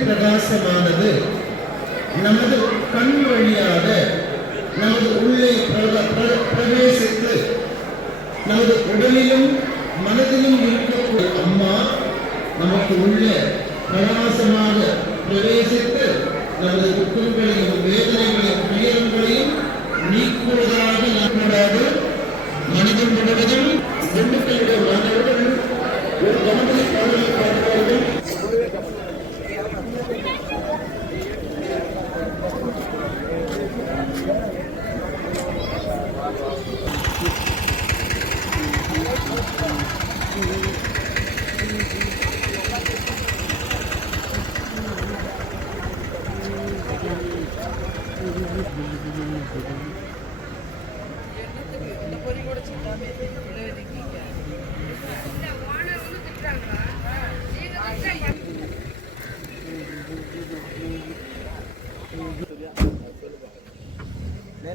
பிரகாசமானது நமது கண் வழியாக நமது உள்ளே பிரவேசித்து நமது உடலிலும் மனதிலும் இருக்கக்கூடிய அம்மா நமக்கு உள்ள பிரகாசமாக பிரவேசித்து நமது துக்கங்களையும் வேதனைகளையும் துயரங்களையும் நீக்குவதாக கூடாது. மனிதன் முழுவதும் திண்டுக்கல்லுடைய மாணவர்கள் ஒரு கவனம்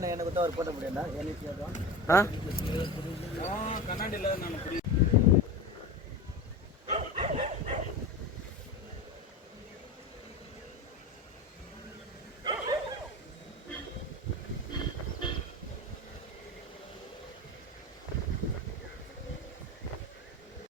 எனக்கு ஒரு போட்ட முடியும்டா என்ன? கண்ணாடி இல்லாத நான் புரியும்